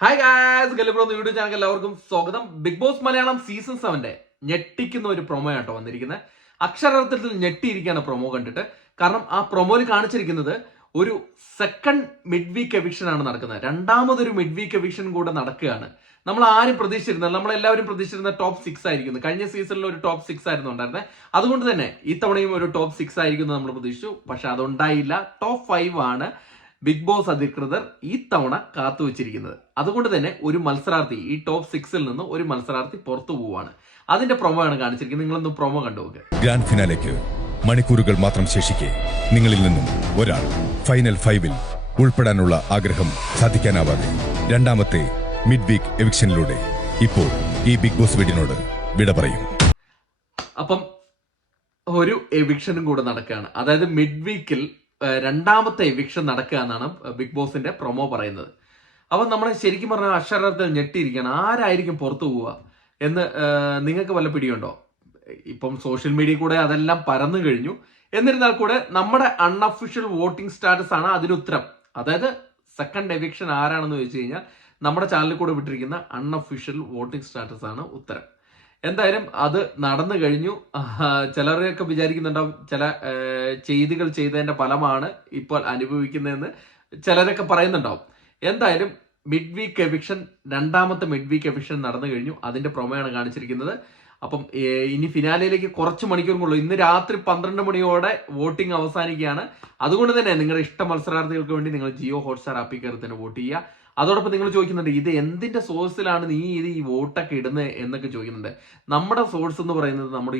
Hi guys, ഗലിബ്രോ YouTube channel എല്ലാവർക്കും സ്വാഗതം. Big boss Malayalam season 7 ഞെട്ടിക്കുന്ന ഒരു പ്രൊമോ ആട്ടോ വന്നിരിക്കുന്നത്. അക്ഷരാർത്ഥത്തിൽ ഞെട്ടിയിരിക്കുകയാണ് പ്രൊമോ കണ്ടിട്ട്. കാരണം ആ പ്രൊമോയിൽ കാണിച്ചിരിക്കുന്നത് ഒരു സെക്കൻഡ് മിഡ് വീക്ക് എവിക്ഷൻ ആണ് നടക്കുന്നത്. രണ്ടാമതൊരു മിഡ് വീക്ക് എവിക്ഷൻ കൂടെ നടക്കുകയാണ്. നമ്മൾ ആരും പ്രതീക്ഷിച്ചിരുന്നത്, നമ്മളെല്ലാവരും പ്രതീക്ഷിച്ചിരുന്ന ടോപ്പ് 6 ആയിരിക്കുന്നു. കഴിഞ്ഞ സീസണിൽ ഒരു ടോപ്പ് 6 ആയിരുന്നു ഉണ്ടായിരുന്നത്. അതുകൊണ്ട് തന്നെ ഇത്തവണയും ഒരു ടോപ്പ് 6 ആയിരിക്കും നമ്മൾ പ്രതീക്ഷിച്ചു. പക്ഷെ അതുണ്ടായില്ല. ടോപ്പ് 5 ആണ് ബിഗ് ബോസ് അധികൃതർ ഈ തവണ കാത്തുവച്ചിരിക്കുന്നത്. അതുകൊണ്ട് തന്നെ ഒരു മത്സരാർത്ഥി ഈ ടോപ്പ് 6-ൽ നിന്ന് ഒരു മത്സരാർത്ഥി പുറത്തു പോവാണ്. അതിന്റെ പ്രൊമോ ആണ് കാണിച്ചിരിക്കുന്നത്. നിങ്ങളൊന്ന് പ്രൊമോ കണ്ടുപോകുക. ഗ്രാൻഡ് ഫിനാലേക്ക് മണിക്കൂറുകൾ മാത്രം ശേഷിക്കെ നിങ്ങളിൽ നിന്നും ഒരാൾ ഫൈനൽ 5-ൽ ഉൾപ്പെടാനുള്ള ആഗ്രഹം സാധിക്കാനാവാതെ രണ്ടാമത്തെ മിഡ് വീക്ക് എവിക്ഷനിലൂടെ ഇപ്പോൾ ഈ ബിഗ് ബോസ് വീടിനോട് വിട പറയും. അപ്പം ഒരു എവിക്ഷനും കൂടെ നടക്കുകയാണ്. അതായത് മിഡ് വീക്കിൽ രണ്ടാമത്തെ എവിക്ഷൻ നടക്കുക എന്നാണ് ബിഗ് ബോസിന്റെ പ്രൊമോ പറയുന്നത്. അപ്പൊ നമ്മൾ ശരിക്കും പറഞ്ഞാൽ അക്ഷരാർത്ഥത്തിൽ ഞെട്ടിയിരിക്കുകയാണ്. ആരായിരിക്കും പുറത്തു പോവുക എന്ന് നിങ്ങൾക്ക് വല്ല പിടിയുണ്ടോ? ഇപ്പം സോഷ്യൽ മീഡിയ കൂടെ അതെല്ലാം പരന്നു കഴിഞ്ഞു. എന്നിരുന്നാൽ കൂടെ നമ്മുടെ അൺഒഫീഷ്യൽ വോട്ടിംഗ് സ്റ്റാറ്റസ് ആണ് അതിന് ഉത്തരം. അതായത് സെക്കൻഡ് എവിക്ഷൻ ആരാണെന്ന് ചോദിച്ചു കഴിഞ്ഞാൽ നമ്മുടെ ചാനലിൽ കൂടെ വിട്ടിരിക്കുന്ന അൺഒഫീഷ്യൽ വോട്ടിംഗ് സ്റ്റാറ്റസ് ആണ് ഉത്തരം. എന്തായാലും അത് നടന്നു കഴിഞ്ഞു. ചിലരൊക്കെ വിചാരിക്കുന്നുണ്ടാവും ചില ചെയ്തികൾ ചെയ്തതിന്റെ ഫലമാണ് ഇപ്പോൾ അനുഭവിക്കുന്നതെന്ന് ചിലരൊക്കെ പറയുന്നുണ്ടാവും. എന്തായാലും മിഡ് വീക്ക് എവിക്ഷൻ, രണ്ടാമത്തെ മിഡ് വീക്ക് എവിക്ഷൻ നടന്നു കഴിഞ്ഞു. അതിന്റെ പ്രൊമോയാണ് കാണിച്ചിരിക്കുന്നത്. അപ്പം ഇനി ഫിനാലയിലേക്ക് കുറച്ച് മണിക്കൂറുള്ളൂ. ഇന്ന് രാത്രി 12 മണിയോടെ വോട്ടിംഗ് അവസാനിക്കുകയാണ്. അതുകൊണ്ട് തന്നെ നിങ്ങളുടെ ഇഷ്ട മത്സരാർത്ഥികൾക്ക് വേണ്ടി നിങ്ങൾ ജിയോ ഹോട്ട്സ്റ്റാർ ആപ്പിൽ കയറി തന്നെ വോട്ട് ചെയ്യുക. അതോടൊപ്പം നിങ്ങൾ ചോദിക്കുന്നുണ്ട്, ഇത് എന്തിന്റെ സോഴ്സിലാണ് നീ ഈ വോട്ടൊക്കെ ഇടുന്നത് എന്നൊക്കെ ചോദിക്കുന്നുണ്ട്. നമ്മുടെ സോഴ്സ് എന്ന് പറയുന്നത് നമ്മുടെ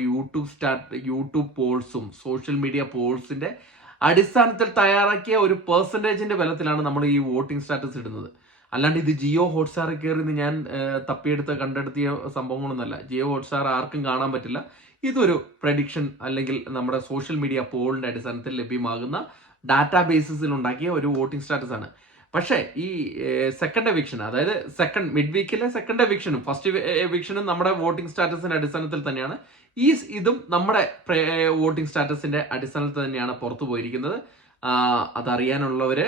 യൂട്യൂബ് പോൾസും സോഷ്യൽ മീഡിയ പോൾസിന്റെ അടിസ്ഥാനത്തിൽ തയ്യാറാക്കിയ ഒരു പെർസെന്റേജിന്റെ ബലത്തിലാണ് നമ്മൾ ഈ വോട്ടിംഗ് സ്റ്റാറ്റസ് ഇടുന്നത്. അല്ലാണ്ട് ഇത് ജിയോ ഹോട്ട്സ്റ്റാറിൽ കയറി ഞാൻ കണ്ടെടുത്തിയ സംഭവങ്ങളൊന്നുമല്ല. ജിയോ ഹോട്ട്സ്റ്റാർ ആർക്കും കാണാൻ പറ്റില്ല. ഇതൊരു പ്രഡിക്ഷൻ അല്ലെങ്കിൽ നമ്മുടെ സോഷ്യൽ മീഡിയ പോളിന്റെ അടിസ്ഥാനത്തിൽ ലഭ്യമാകുന്ന ഡാറ്റാ ബേസിസിൽ ഉണ്ടാക്കിയ ഒരു വോട്ടിംഗ് സ്റ്റാറ്റസ് ആണ്. പക്ഷേ ഈ സെക്കൻഡ് എവിക്ഷൻ, അതായത് സെക്കൻഡ് മിഡ് വീക്കിലെ സെക്കൻഡ് എവിക്ഷനും ഫസ്റ്റ് എവിക്ഷനും നമ്മുടെ വോട്ടിംഗ് സ്റ്റാറ്റസിന്റെ അടിസ്ഥാനത്തിൽ തന്നെയാണ്. ഇതും നമ്മുടെ വോട്ടിംഗ് സ്റ്റാറ്റസിന്റെ അടിസ്ഥാനത്തിൽ തന്നെയാണ് പുറത്തു പോയിരിക്കുന്നത്. അതറിയാനുള്ളവര്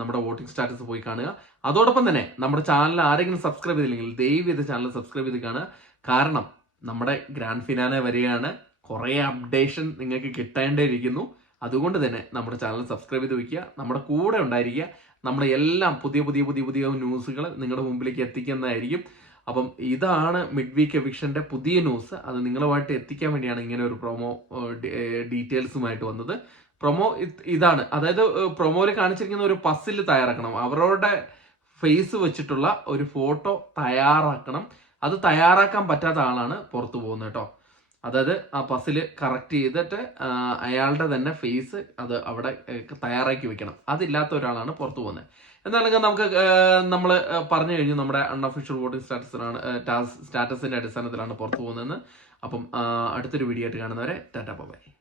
നമ്മുടെ വോട്ടിംഗ് സ്റ്റാറ്റസ് പോയി കാണുക. അതോടൊപ്പം തന്നെ നമ്മുടെ ചാനൽ ആരെങ്കിലും സബ്സ്ക്രൈബ് ചെയ്തില്ലെങ്കിൽ ദയവ് ചെയ്ത് ചാനൽ സബ്സ്ക്രൈബ് ചെയ്ത് കാണുക. കാരണം നമ്മുടെ ഗ്രാൻഡ് ഫിനാലെ വരികയാണ്. കുറെ അപ്ഡേഷൻ നിങ്ങൾക്ക് കിട്ടേണ്ടിയിരിക്കുന്നു. അതുകൊണ്ട് തന്നെ നമ്മുടെ ചാനൽ സബ്സ്ക്രൈബ് ചെയ്ത് വയ്ക്കുക, നമ്മുടെ കൂടെ ഉണ്ടായിരിക്കുക. നമ്മുടെ എല്ലാം പുതിയ ന്യൂസുകൾ നിങ്ങളുടെ മുമ്പിലേക്ക് എത്തിക്കുന്നതായിരിക്കും. അപ്പം ഇതാണ് മിഡ് വീക്ക് എവിക്ഷന്റെ പുതിയ ന്യൂസ്. അത് നിങ്ങളുമായിട്ട് എത്തിക്കാൻ വേണ്ടിയാണ് ഇങ്ങനെ ഒരു പ്രൊമോ ഡീറ്റെയിൽസുമായിട്ട് വന്നത്. പ്രൊമോ ഇതാണ്. അതായത് പ്രൊമോയിൽ കാണിച്ചിരിക്കുന്ന ഒരു പസിൽ തയ്യാറാക്കണം. അവരുടെ ഫേസ് വെച്ചിട്ടുള്ള ഒരു ഫോട്ടോ തയ്യാറാക്കണം. അത് തയ്യാറാക്കാൻ പറ്റാത്ത ആളാണ് പുറത്തു പോകുന്നത് കേട്ടോ. അതായത് ആ പസില് കറക്റ്റ് ചെയ്തിട്ട് അയാളുടെ തന്നെ ഫേസ് അത് അവിടെ തയ്യാറാക്കി വെക്കണം. അതില്ലാത്ത ഒരാളാണ് പുറത്തു പോകുന്നത്. എന്നാലും നമ്മൾ പറഞ്ഞു കഴിഞ്ഞു നമ്മുടെ അൺഒഫീഷ്യൽ വോട്ടിംഗ് സ്റ്റാറ്റസിന്റെ അടിസ്ഥാനത്തിലാണ് പുറത്തു പോകുന്നതെന്ന്. അപ്പം അടുത്തൊരു വീഡിയോ ആയിട്ട് കാണുന്നവരെ ടാറ്റാ ബൈ.